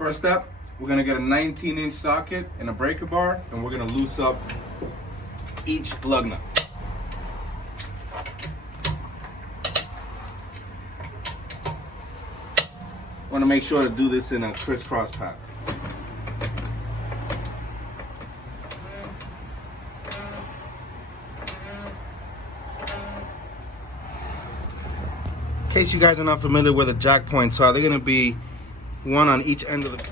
First step, we're gonna get a 19-inch socket and a breaker bar, and we're gonna loose up each plug nut. Want to make sure to do this in a crisscross pattern. In case you guys are not familiar where the jack points are, they're going to be one on each end of the...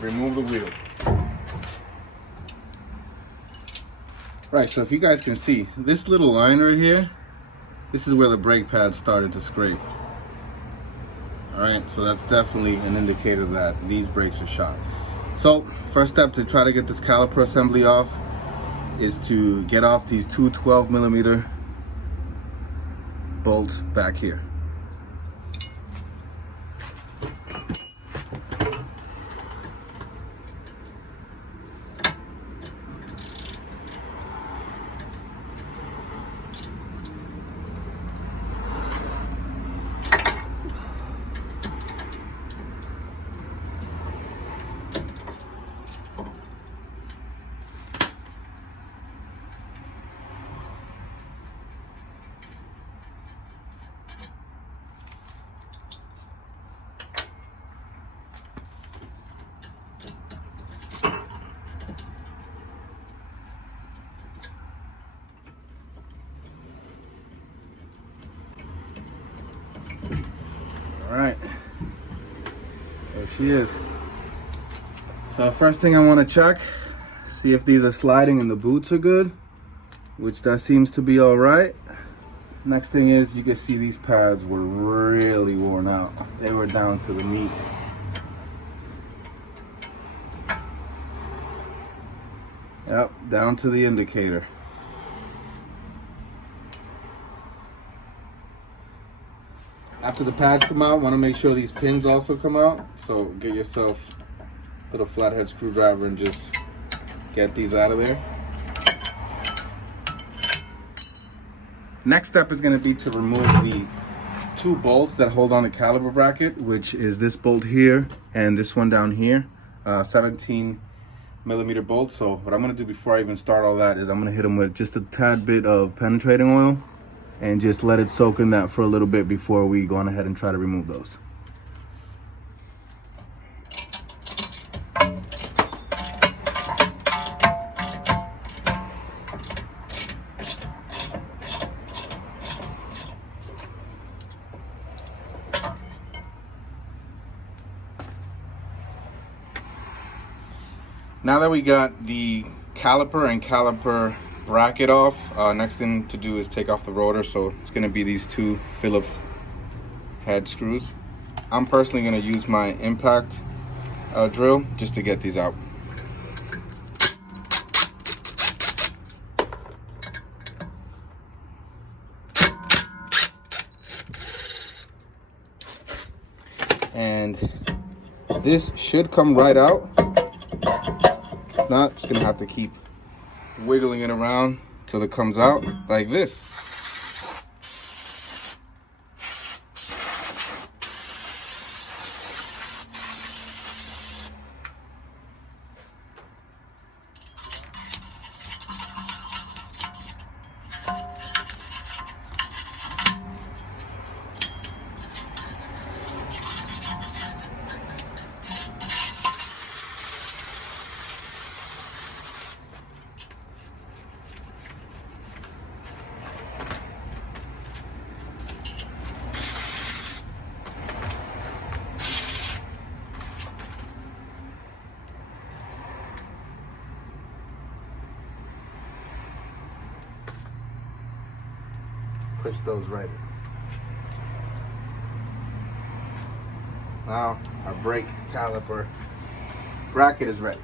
Remove the wheel. Right, so if you guys can see, this little line right here, this is where the brake pad started to scrape. Alright, so that's definitely an indicator that these brakes are shot. So, first step to try to get this caliper assembly off is to get off these two 12mm bolts back here. Alright, there she is. So first thing I want to check, see if these are sliding and the boots are good, which that seems to be alright. Next thing is, you can see these pads were really worn out. They were down to the meat. Yep, down to the indicator. After the pads come out, want to make sure these pins also come out. So get yourself a little flathead screwdriver and just get these out of there. Next step is going to be to remove the two bolts that hold on the caliper bracket, which is this bolt here and this one down here, 17mm bolts. So what I'm going to do before I even start all that is I'm going to hit them with just a tad bit of penetrating oil and just let it soak in that for a little bit before we go on ahead and try to remove those. Now that we got the caliper and caliper bracket off, next thing to do is take off the rotor. So it's going to be these two Phillips head screws. I'm personally going to use my impact drill just to get these out. And this should come right out. If not, just going to have to keep wiggling it around till it comes out like this. Push those right in. Now our brake caliper bracket is ready.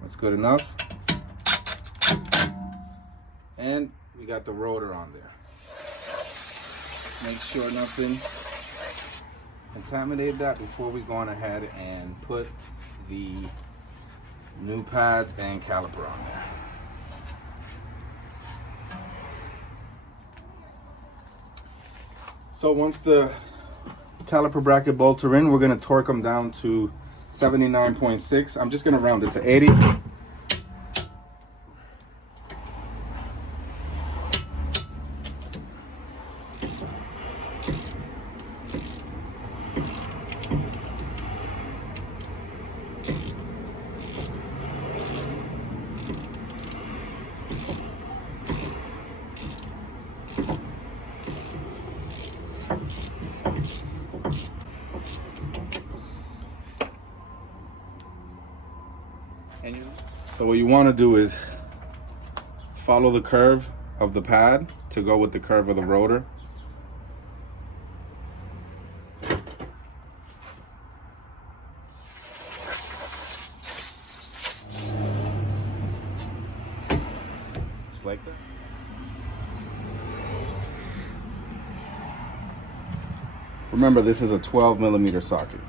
That's good enough. we got the rotor on there. Make sure nothing contaminate that before we go on ahead and put the new pads and caliper on there. So once the caliper bracket bolts are in, we're going to torque them down to 79.6. I'm just going to round it to 80. So what you want to do is follow the curve of the pad to go with the curve of the rotor. Just like that. Remember, this is a 12 millimeter socket.